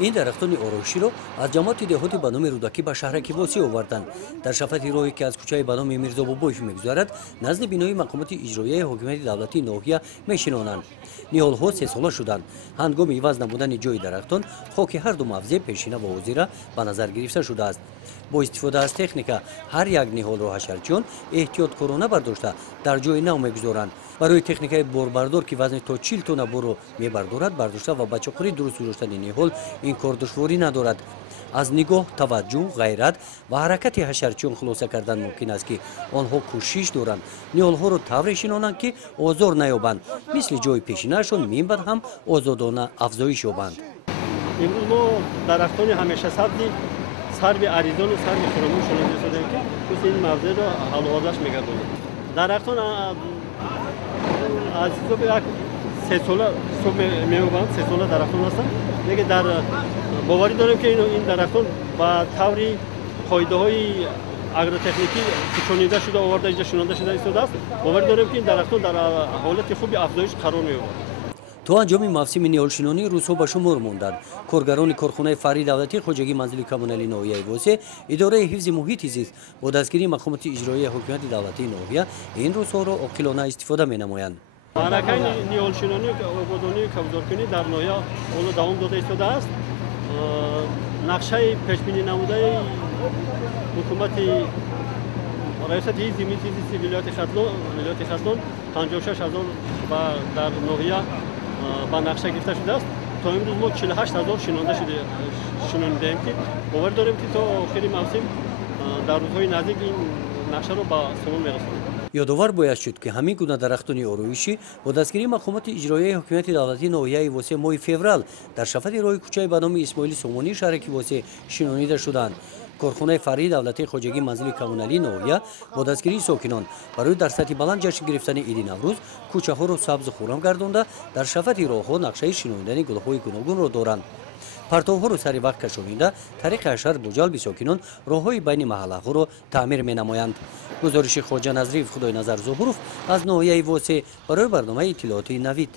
این درختان آرایشی را از جماعت دهاتی به نام رودکی به شهرک واسی آوردند. در شفت راهی که از کوچه به نام میرزا بابایف میگذرد نزد بینای مقامات اجرایی حکومت دولتی ناحیه میشینانند. نیالها 3 ساله شدند. هنگام عوض نمودن جای درختان خاک هر دو موضع پیشینه و حاضر به نظر گرفته شده است. با استفاده از تکنیک هر یک نیال را حشرچیان احتیاطکارانه برداشته در جای نو میگذارند. برای تکنیک باربردار که وزن تا 40 تن بار را میبردارد برداشته و به چاقوی درست گذاشتن نیال این کار دشواری ندارد. از نگاه، توجه، غیرت و حرکت حشرچیان خلاصه کردن ممکن است که آنها کوشش دارند نیالها را طوری شنانند که آزار نیابند، مثل جای پیشینه‌شان منبع هم آزادانه افزایش یابند. امروز ما درختان همیشه سر به عریضان و سر به خرمون شناخته شدیم که مثل این موضوع را حل و حوضش میگردونیم. درختان از صبح یک 3 ساله صبح میوبند، 3 ساله درختان هستند. دیگه در باوری داریم که این درختان با طوری قاعده‌های اگروتکنیکی شنیده شده آورده اینجا شناخته شده است. باوری داریم که این درختان در حالت خوبی افزایش قرار می‌یابد. تا انجام موسم نیالشینانی روزها به شمار ماندند. کارگران کارخانه فری دولتی خواجگی منزل کمونالی ناحیه واسی اداره حفظ محیط زیست با دستگیری مقامات اجرایی حکومت دولتی ناحیه این روزها را عاقلانه استفاده می‌نمایند. حرکت نیالشینانی و آبادانی کبزارکنی در ناحیه اون دوام داده ایستاده است. نقشه پیشبینی نموده حکومت ریاست زمینی ولایت ختلون 56,000 در ناحیه با نقشه گرفته شده است. تا امروز ما 48,000 شنانده‌ایم که باور داریم که تا آخر موسم در روزهای نزدیک این نقشه را به ثمر می‌رسانیم. یادآور باید شد که همین گونه درختان آرایشی با دستگیری مقامات اجرایی حکومت دولتی ناحیه واسی ماه فوریه در شفت راه کوچه به نام اسماعیل سومانی شهرک واسی شنانیده شدند. کارخانه فری دولتی خواجگی منزل کمونالی ناحیه با دستگیری ساکنان برای در سطح بلند جشن گرفتن عید نوروز کوچه ها را سبز و خرم گردانده در شفت راه ها نقشه شناندن گل‌های گوناگون را دارند. پرتوها را سر وقت کشانیده طریق حشر با جلب ساکنان راههای بین محله ها را تعمیر می‌نمایند. گزارش خواجه نظریف خدای نظر ظهوروف از ناحیه واسی برای برنامه اطلاعاتی نوید.